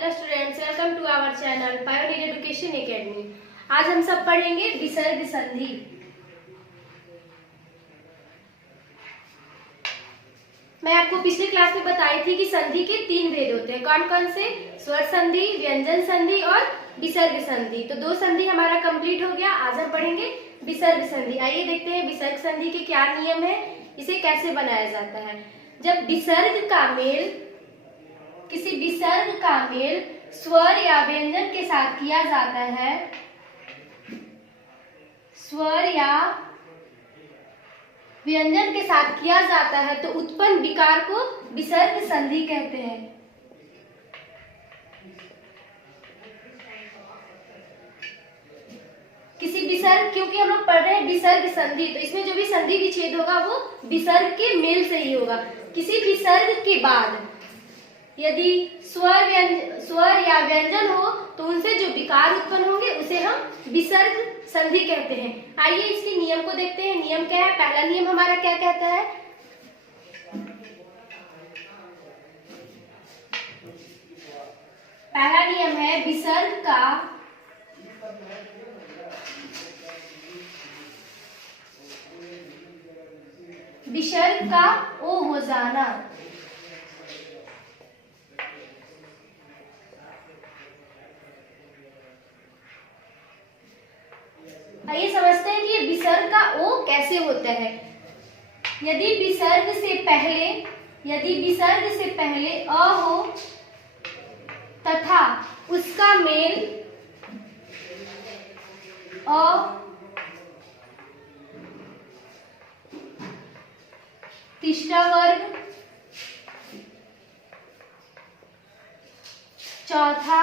Hello students, welcome to our channel Pioneer Education Academy. आज हम सब पढ़ेंगे विसर्ग संधि। मैं आपको पिछली क्लास में बताई थी कि संधि के 3 भेद होते हैं। कौन कौन से? स्वर संधि, व्यंजन संधि और विसर्ग संधि। तो 2 संधि हमारा कंप्लीट हो गया। आज हम पढ़ेंगे विसर्ग संधि। आइए देखते हैं विसर्ग संधि के क्या नियम है, इसे कैसे बनाया जाता है। जब विसर्ग का मेल, किसी विसर्ग का मेल स्वर या व्यंजन के साथ किया जाता है, स्वर या व्यंजन के साथ किया जाता है, तो उत्पन्न विकार को विसर्ग संधि कहते हैं। किसी विसर्ग, क्योंकि हम लोग पढ़ रहे हैं विसर्ग संधि, तो इसमें जो भी संधि विच्छेद होगा वो विसर्ग के मेल से ही होगा। किसी विसर्ग के बाद यदि स्वर या व्यंजन हो तो उनसे जो विकार उत्पन्न होंगे उसे हम विसर्ग संधि कहते हैं। आइए इसके नियम को देखते हैं। नियम क्या है? पहला नियम हमारा क्या कहता है? पहला नियम है विसर्ग का ओ हो जाना। आइए समझते हैं कि ये विसर्ग का ओ कैसे होता है। यदि विसर्ग से पहले अ हो तथा उसका मेल अ तीसरा वर्ग, चौथा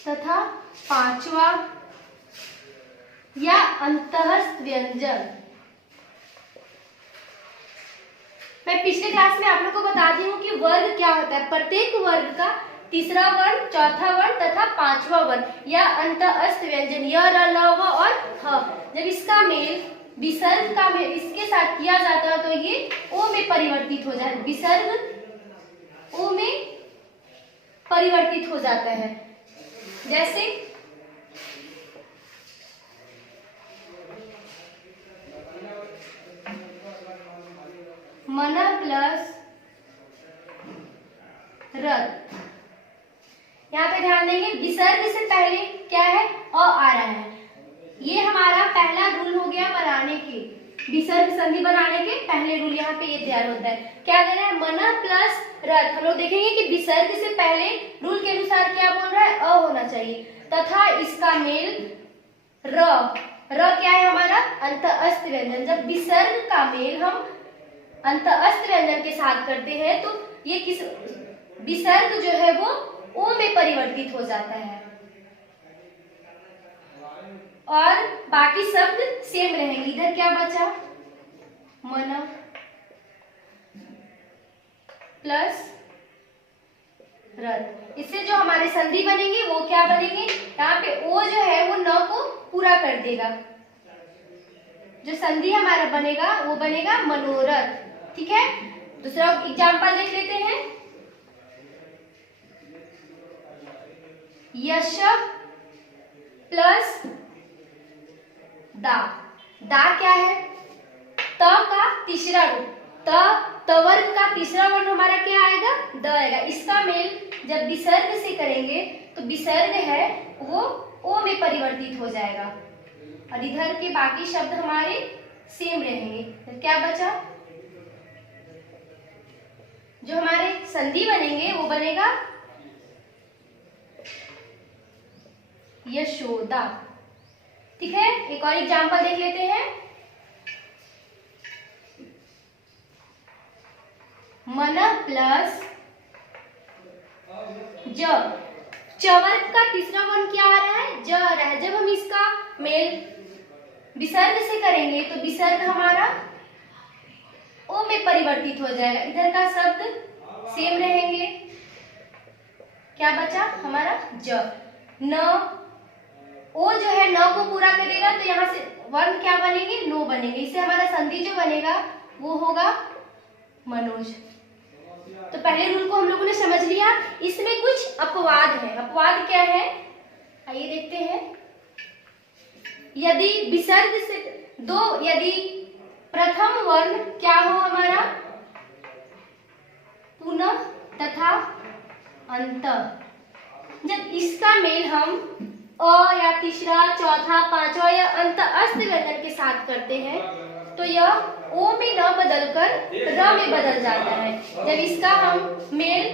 तथा पांचवा या अंतःस्थ व्यंजन। मैं पिछले क्लास में आप लोग को बताती हूँ कि वर्ग क्या होता है। प्रत्येक वर्ग का तीसरा वर्ण, चौथा वर्ण तथा पांचवा वर्ण या अंतःस्थ व्यंजन य, र, ल, व और ह, जब इसका मेल विसर्ग का मेल इसके साथ किया जाता है तो ये ओ में परिवर्तित हो जाए, विसर्ग ओ में परिवर्तित हो जाता है। जैसे मन प्लस रथ। यहाँ पे ध्यान देंगे विसर्ग से पहले क्या है? अ आ रहा है। ये हमारा पहला रूल हो गया बनाने के, विसर्ग संधि बनाने के पहले रूल यहाँ पे ये तैयार होता है। क्या देना है? मन प्लस रथ। हम लोग देखेंगे कि विसर्ग से पहले रूल के अनुसार क्या बोल रहा है? अ होना चाहिए तथा इसका मेल र। र क्या है हमारा? अंतःस्थ व्यंजन। जब विसर्ग का मेल हम अंतःस्थ व्यंजन के साथ करते हैं तो ये किस विसर्ग जो है वो ओ में परिवर्तित हो जाता है और बाकी शब्द सेम रहेंगे। इधर क्या बचा? मन प्लस रथ। इससे जो हमारे संधि बनेंगे वो क्या बनेंगे? यहाँ पे ओ जो है वो न को पूरा कर देगा। जो संधि हमारा बनेगा वो बनेगा मनोरथ। ठीक है, दूसरा एग्जाम्पल देख लेते हैं। यश प्लस दा। दा क्या है? त का तीसरा रूप। तवर्ग का तीसरा वर्ण हमारा क्या आएगा? द आएगा। इसका मेल जब विसर्ग से करेंगे तो विसर्ग है वो ओ में परिवर्तित हो जाएगा और इधर के बाकी शब्द हमारे सेम रहेंगे। तो क्या बचा? जो हमारे संधि बनेंगे वो बनेगा यशोदा। ठीक है, एक और एग्जांपल देख लेते हैं। मन प्लस ज। चवर्ग का तीसरा वर्ण क्या आ रहा है? ज आ रहा है। जब हम इसका मेल विसर्ग से करेंगे तो विसर्ग हमारा ओ में परिवर्तित हो जाएगा। इधर का शब्द सेम रहेंगे। क्या बचा हमारा? ज। न ओ जो है न को पूरा करेगा तो यहाँ से वर्ण क्या बनेंगे? नो बनेंगे। इससे हमारा संधि जो बनेगा वो होगा मनोज। तो पहले रूल को हम लोगों ने समझ लिया। इसमें कुछ अपवाद है। अपवाद क्या है, आइए देखते हैं। यदि विसर्ग से यदि प्रथम वर्ण क्या हो हमारा, पुनः तथा अंत, जब इसका मेल हम अ या तीसरा, चौथा, पांचवा या अंत अस्त व्यंजन के साथ करते हैं तो यह ओ में न बदलकर र में बदल जाता है। जब इसका हम मेल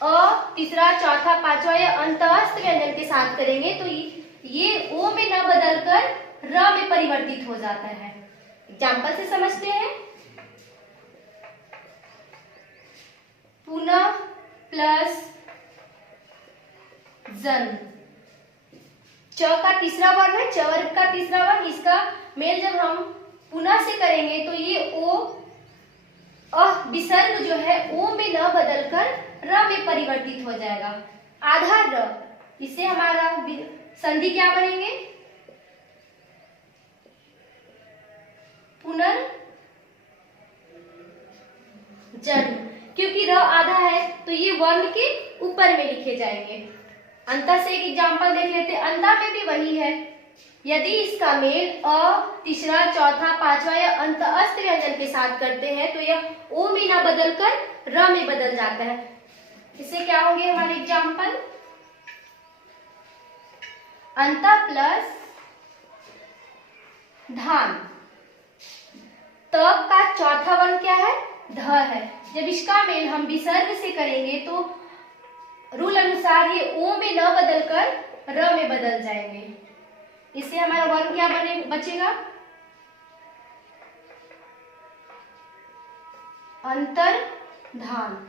अ, तीसरा, चौथा, पांचवा या अंत अस्त व्यंजन के साथ करेंगे तो ये ओ में न बदलकर र में परिवर्तित हो जाता है। एग्जाम्पल से समझते हैं। पुनः प्लस जन, च का तीसरा वर्ण है, च वर्ग का तीसरा वर्ण, इसका मेल जब हम पुनः से करेंगे तो ये ओ विसर्ग जो है ओ में न बदलकर र में परिवर्तित हो जाएगा। आधा र, इससे हमारा संधि क्या बनेंगे, पुनर्जन्म, क्योंकि र आधा है तो ये वर्ण के ऊपर में लिखे जाएंगे। अंता से एक एग्जाम्पल देख लेते हैं। अंता में भी वही है, यदि इसका मेल अ, तीसरा, चौथा, पांचवा या अंत अस्त व्यंजन के साथ करते हैं तो यह ओ में ना बदलकर र में बदल जाता है। इससे क्या होंगे हमारे एग्जाम्पल, अंता प्लस धान, त का चौथा वर्ण क्या है, ध है। जब इसका मेल हम विसर्ग से करेंगे तो रूल अनुसार ये ओ में न बदलकर र में बदल जाएंगे। इससे हमारा वर्ण क्या बचेगा, अंतर्धान।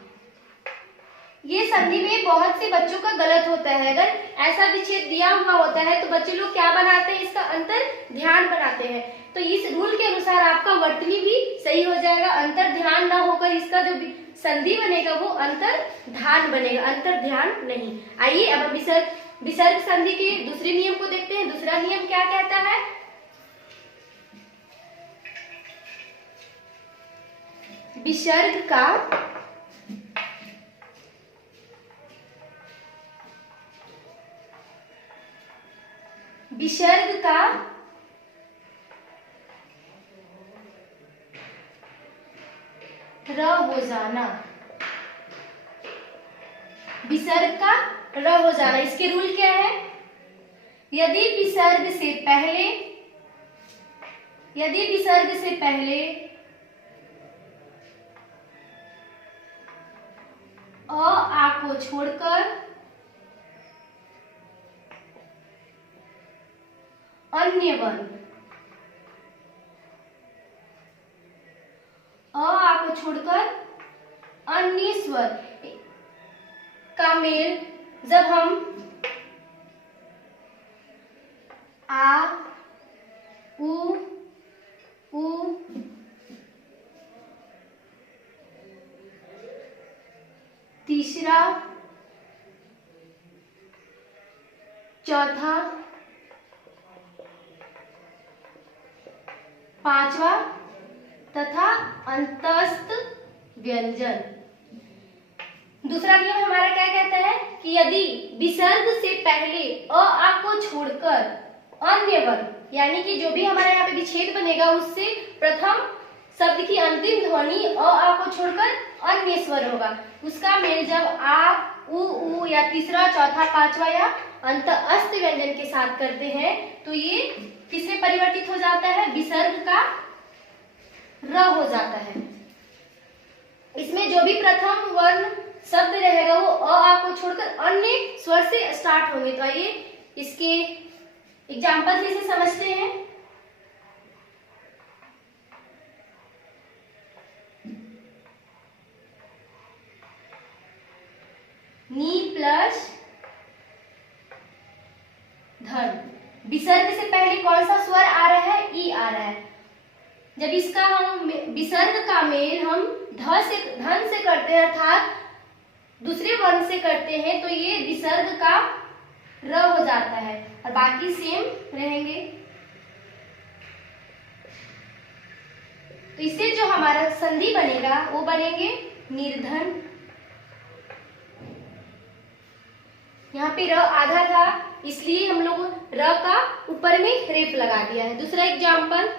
ये संधि में बहुत से बच्चों का गलत होता है। अगर ऐसा विच्छेद दिया हुआ होता है तो बच्चे लोग क्या बनाते हैं, इसका अंतर ध्यान बनाते हैं। तो इस रूल के अनुसार आपका वर्तनी भी सही हो जाएगा। अंतर ध्यान ना होकर इसका जो संधि बनेगा वो अंतर ध्यान बनेगा, अंतर ध्यान नहीं। आइए अब विसर्ग संधि के दूसरे नियम को देखते हैं। दूसरा नियम क्या कहता है, विसर्ग का र हो जाना, विसर्ग का र हो जाना। इसके रूल क्या है, यदि विसर्ग से पहले अ आ को छोड़कर अन्य वर्ण, अ आ को छोड़कर अन्य स्वर का मेल जब हम आ, उ, तीसरा, चौथा, पांचवा तथा अंतस्थ व्यंजन। दूसरा नियम हमारा क्या कहता है कि यदि विसर्ग से पहले अ आ को छोड़कर अन्य वर्ण, यानी कि जो भी हमारे यहाँ पे विच्छेद बनेगा उससे प्रथम शब्द की अंतिम ध्वनि अ आ को छोड़कर अन्य स्वर होगा, उसका मेल जब आ, उ या तीसरा, चौथा, पांचवा या अंत अस्त व्यंजन के साथ करते हैं तो ये किसमें परिवर्तित हो जाता है, विसर्ग का र हो जाता है। इसमें जो भी प्रथम वर्ण शब्द रहेगा वो अ आ को छोड़कर अन्य स्वर से स्टार्ट होंगे। तो आइए इसके एग्जाम्पल से समझते हैं। नी प्लस धन, विसर्ग से पहले कौन सा स्वर आ रहा है, ई आ रहा है। जब इसका हम विसर्ग का मेल हम धन से करते हैं अर्थात दूसरे वर्ण से करते हैं तो ये विसर्ग का र हो जाता है और बाकी सेम रहेंगे। तो इससे जो हमारा संधि बनेगा वो बनेंगे निर्धन, यहाँ पे र आधा था, इसलिए हम लोग र का ऊपर में रेफ लगा दिया है। दूसरा एग्जाम्पल,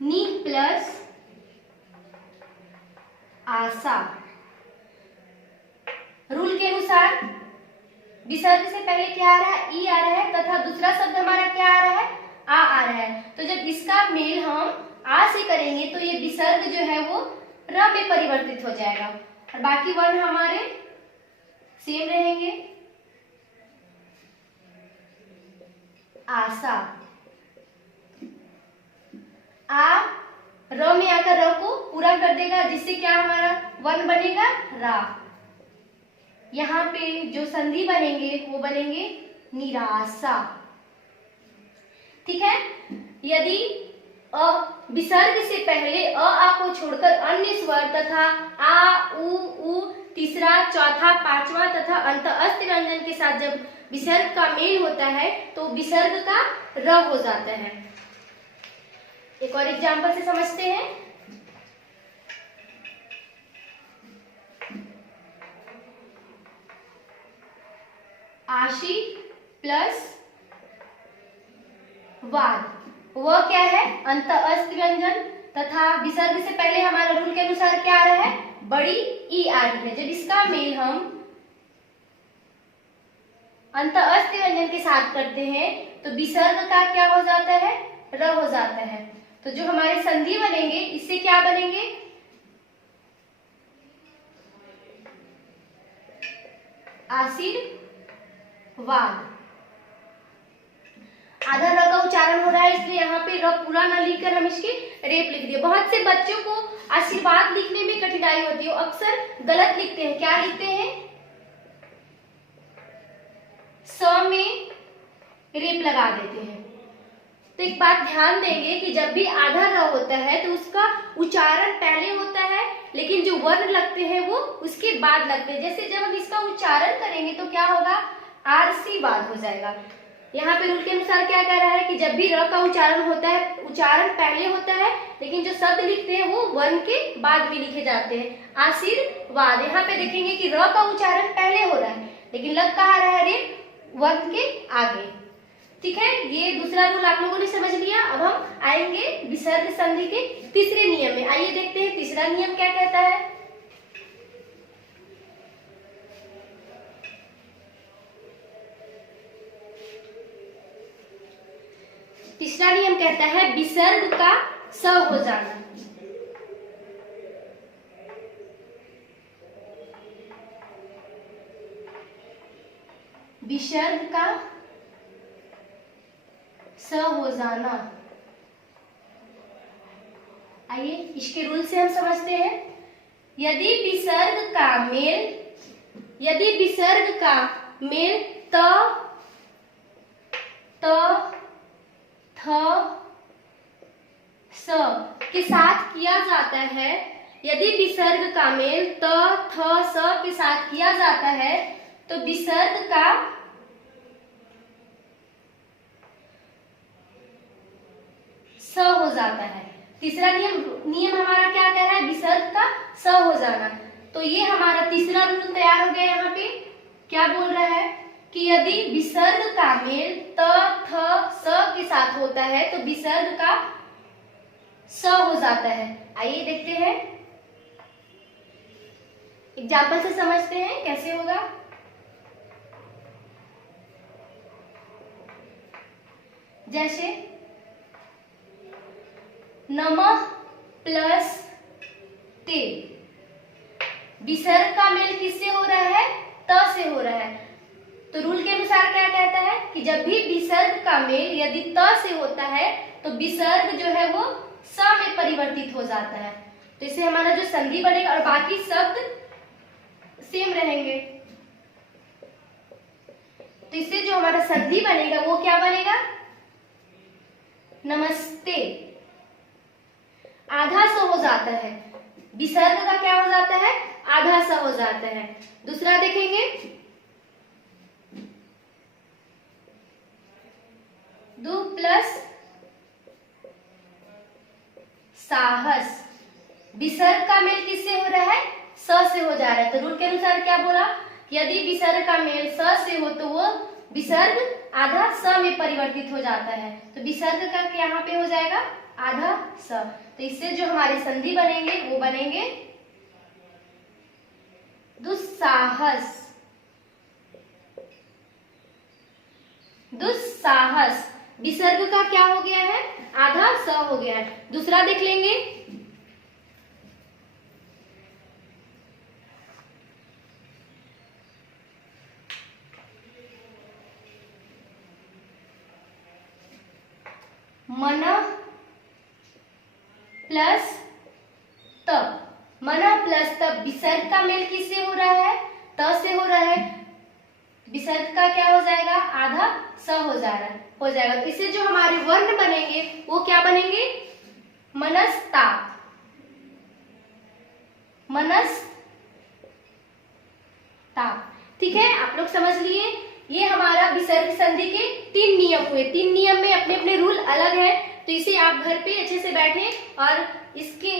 नी प्लस आशा। रूल के अनुसार विसर्ग से पहले क्या आ रहा है, ई आ रहा है, तथा दूसरा शब्द हमारा क्या आ रहा है, आ रहा है। तो जब इसका मेल हम आ से करेंगे तो ये विसर्ग जो है वो र में परिवर्तित हो जाएगा और बाकी वर्ण हमारे सेम रहेंगे। आशा, आ र में आकर र को पूरा कर देगा, जिससे क्या हमारा वर्ण बनेगा रा। यहाँ पे जो संधि बनेंगे वो बनेंगे निराशा। ठीक है। यदि अ विसर्ग से पहले अ आ को छोड़कर अन्य स्वर तथा आ उ तीसरा चौथा पांचवा तथा अंत अस्थि व्यंजन के साथ जब विसर्ग का मेल होता है तो विसर्ग का र हो जाता है। एक और एग्जाम्पल से समझते हैं। आशी प्लस वाद, वह क्या है, अंत अस्थि व्यंजन तथा विसर्ग से पहले हमारा रूल के अनुसार क्या आ रहा है, बड़ी ई आ रही है। जब इसका मेल हम अंत अस्थि व्यंजन के साथ करते हैं तो विसर्ग का क्या हो जाता है, र हो जाता है। तो जो हमारे संधि बनेंगे इससे क्या बनेंगे, आशीर्वाद। आधा र का उच्चारण हो रहा है, इसलिए यहाँ पे र पूरा ना लिखकर हम इसके रेप लिख दिए। बहुत से बच्चों को आशीर्वाद लिखने में कठिनाई होती है, अक्सर गलत लिखते हैं। क्या लिखते हैं, स में रेप लगा देते हैं। तो एक बात ध्यान देंगे कि जब भी आधा र होता है तो उसका उच्चारण पहले होता है, लेकिन जो वर्ण लगते हैं वो उसके बाद लगते हैं। जैसे जब हम इसका उच्चारण करेंगे तो क्या होगा, आरसीवाद हो जाएगा। यहाँ पे रूल के अनुसार क्या कह रहा है कि जब भी र का उच्चारण होता है, उच्चारण पहले होता है, लेकिन जो शब्द लिखते हैं वो वर्ण के बाद भी लिखे जाते हैं। आशीर्वाद, यहाँ पे देखेंगे कि र का उच्चारण पहले हो रहा है, लेकिन लग कहाँ रहा है, रे वर्ण के आगे। ठीक है, ये दूसरा रूल आप लोगों ने समझ लिया। अब हम आएंगे विसर्ग संधि के तीसरे नियम में। आइए देखते हैं तीसरा नियम क्या कहता है। तीसरा नियम कहता है विसर्ग का स हो जाना। विसर्ग का स हो जाना। आइए इसके रूल से हम समझते हैं। यदि विसर्ग का मेल त थ स के साथ किया जाता है, यदि विसर्ग का मेल त थ स के साथ किया जाता है तो विसर्ग का स हो जाता है। तीसरा नियम हमारा क्या कह रहा है, विसर्ग का स हो जाना। तो ये हमारा तीसरा रूल तैयार हो गया। यहाँ पे क्या बोल रहा है कि यदि विसर्ग का मेल त थ स के साथ होता है तो विसर्ग का स हो जाता है। आइए देखते हैं, एग्जाम्पल से समझते हैं कैसे होगा। जैसे नमः प्लस ते, विसर्ग का मेल किससे हो रहा है, त से हो रहा है। तो रूल के अनुसार क्या कहता है कि जब भी विसर्ग का मेल यदि त से होता है तो विसर्ग जो है वो स में परिवर्तित हो जाता है। तो इससे हमारा जो संधि बनेगा और बाकी शब्द सेम रहेंगे। तो इससे जो हमारा संधि बनेगा वो क्या बनेगा, नमस्ते। आधा स हो जाता है, विसर्ग का क्या हो जाता है, आधा स हो जाता है। दूसरा देखेंगे, दु प्लस साहस। विसर्ग का मेल किससे हो रहा है? स से हो जा रहा है। तो रूल के अनुसार क्या बोला कि यदि विसर्ग का मेल स से हो तो वो विसर्ग आधा स में परिवर्तित हो जाता है। तो विसर्ग का यहाँ पे हो जाएगा आधा स। तो इससे जो हमारे संधि बनेंगे वो बनेंगे दुस्साहस। दुस्साहस विसर्ग का क्या हो गया है? आधा स हो गया है। दूसरा देख लेंगे। मन प्लस तब। मन प्लस तब विसर्ग का मेल किससे हो रहा है? त से हो रहा है। विसर्ग का क्या हो जाएगा? आधा स हो जाएगा। तो इससे जो हमारे वर्ण बनेंगे वो क्या बनेंगे? मनस्ता। मनस्ता। ठीक है, आप लोग समझ लिए। ये हमारा विसर्ग संधि के 3 नियम हुए। 3 नियम में अपने अपने रूल अलग है। तो इसे आप घर पे अच्छे से बैठे और इसके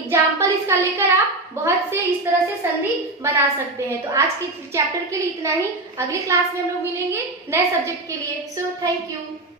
एग्जाम्पल इसका लेकर आप बहुत से इस तरह से संधि बना सकते हैं। तो आज के चैप्टर के लिए इतना ही। अगले क्लास में हम लोग मिलेंगे नए सब्जेक्ट के लिए। So thank you.